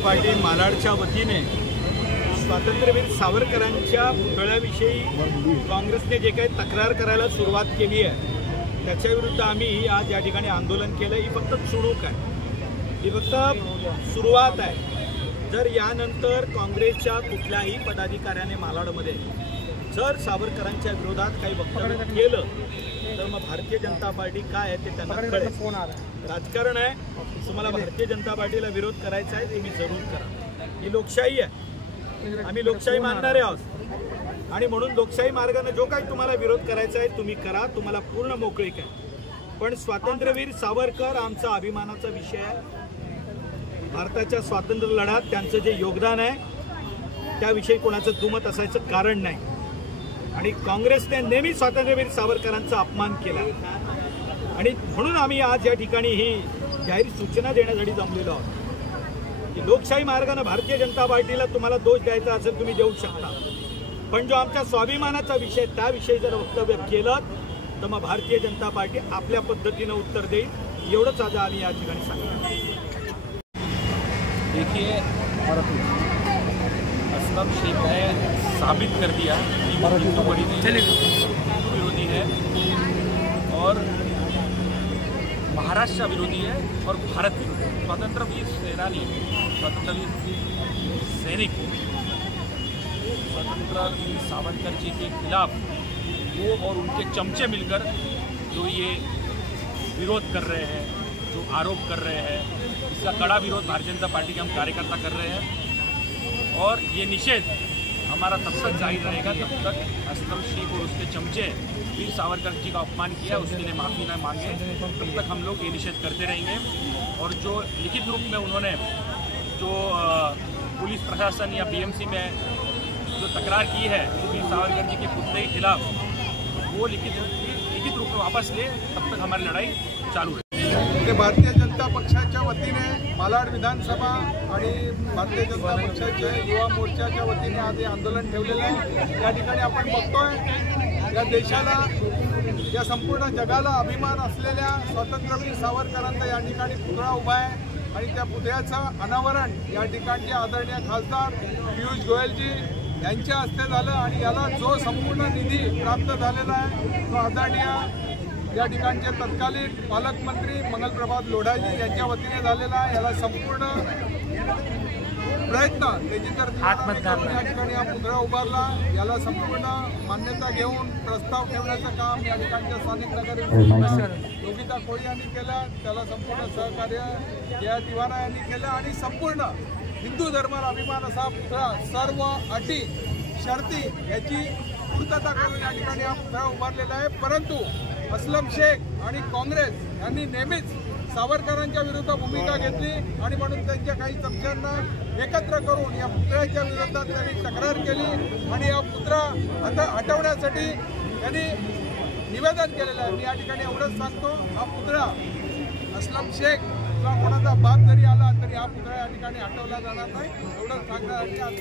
Party मालाडच्या वतीने स्वातंत्र्यवीर सावरकरांच्या पुतळ्याविषयी काँग्रेसने जे काही तक्रार करायला सुरुवात केली आहे त्याच्याविरुद्ध आम्ही आज या ठिकाणी आंदोलन केलं। ही फक्त चुणूक आहे, ही फक्त सुरुवात आहे। जर यानंतर काँग्रेसच्या कुठल्याही पदाधिकाऱ्याने मालाडमध्ये जर सावरकरांच्या विरोधात काही वक्तव्य केलं तर मग भारतीय जनता पार्टी काय आहे ते त्यांना कळेल। राजकारण आहे, तुम्हाला भारतीय जनता पार्टीला विरोध करायचा आहे तुम्ही जरूर करा। ही लोकशाही आहे, आम्ही लोकशाही मानणारे आहोत आणि म्हणून लोकशाही मार्गाने जो काही तुम्हाला विरोध करायचा आहे तुम्ही करा, तुम्हाला पूर्ण मोकळीक आहे। पण स्वातंत्र्यवीर सावरकर आमचा अभिमानाचा विषय आहे। भारताच्या स्वातंत्र्य लढ्यात त्यांचं जे योगदान आहे त्याविषयी कोणाचं दुमत असायचं कारण नाही आणि काँग्रेसने नेहमी स्वातंत्र्यवीर सावरकरांचा अपमान केला आणि म्हणून आम्ही आज या ठिकाणी ही जाहीर सूचना देण्यासाठी जमलेलो आहोत की लोकशाही मार्गाने भारतीय जनता पार्टीला तुम्हाला दोष द्यायचा असेल तुम्ही देऊ शकता, पण जो आमच्या स्वाभिमानाचा विषय त्याविषयी जर वक्तव्य केलं तर मग भारतीय जनता पार्टी आपल्या पद्धतीने उत्तर देईल। एवढंच आज आम्ही या ठिकाणी सांगितलं। देखिए, असलम शेख ने साबित कर दिया कि वो हिंदू विरोधी है और महाराष्ट्र विरोधी है और भारत विरोधी। स्वतंत्रवीर सेनानी, स्वतंत्रवीर सैनिक स्वतंत्रवीर सावरकर जी के खिलाफ वो और उनके चमचे मिलकर जो ये विरोध कर रहे हैं, जो आरोप कर रहे हैं, इसका कड़ा विरोध भारतीय जनता पार्टी के हम कार्यकर्ता कर रहे हैं और ये निषेध हमारा तब तक जारी रहेगा जब तक असलम शेख और उसके चमचे वीर सावरकर जी का अपमान किया उसके लिए माफ़ी न मांगे, तब तक हम लोग ये निषेध करते रहेंगे। और जो लिखित रूप में उन्होंने जो पुलिस प्रशासन या बीएमसी में जो तकरार की है वीर सावरकर जी के पुतले के खिलाफ, वो लिखित रूप में वापस ले, तब तक हमारी लड़ाई चालू है। भारतीय जनता पक्षाच्या वतीने मालाड विधानसभा आणि भारतीय जनता पक्षाच्या युवा मोर्चाच्या वतीने आज हे आंदोलन ठेवलेलं आहे। या ठिकाणी आपण बघतोय या देशाला, या संपूर्ण जगाला अभिमान असलेल्या स्वातंत्र्यवीर सावरकरांचा या ठिकाणी पुतळा उभा आहे आणि त्या पुतळ्याचं अनावरण या ठिकाणचे आदरणीय खासदार पियुष गोयलजी यांच्या हस्ते झालं आणि याला जो संपूर्ण निधी प्राप्त झालेला आहे तो आदरणीय या ठिकाणचे तत्कालीन पालकमंत्री मंगलप्रभात लोढाजी यांच्या वतीने झालेला आहे। याला संपूर्ण प्रयत्न या ठिकाणी हा पुतळा उभारला, याला संपूर्ण मान्यता घेऊन प्रस्ताव ठेवण्याचं काम या ठिकाणच्या स्थानिक नगरसेवक योगिता कोळी यांनी केलं, त्याला संपूर्ण सहकार्य जया तिवारा यांनी केलं आणि संपूर्ण हिंदू धर्माला अभिमान असा पुतळा सर्व अटी शर्ती याची पूर्तता करून या ठिकाणी हा पुतळा उभारलेला आहे। परंतु असलम शेख आणि काँग्रेस यांनी नेहमीच सावरकरांच्या विरुद्ध भूमिका घेतली आणि म्हणून त्यांच्या काही चमच्यांना एकत्र करून या पुतळ्याच्या विरोधात त्यांनी तक्रार केली आणि हा पुतळा हटवण्यासाठी त्यांनी निवेदन केलेलं आहे। मी या ठिकाणी एवढंच सांगतो, हा पुतळा असलम शेख किंवा कोणाचा बाप जरी आला तरी हा पुतळा या ठिकाणी हटवला जाणार नाही, एवढंच सांगण्यासाठी आज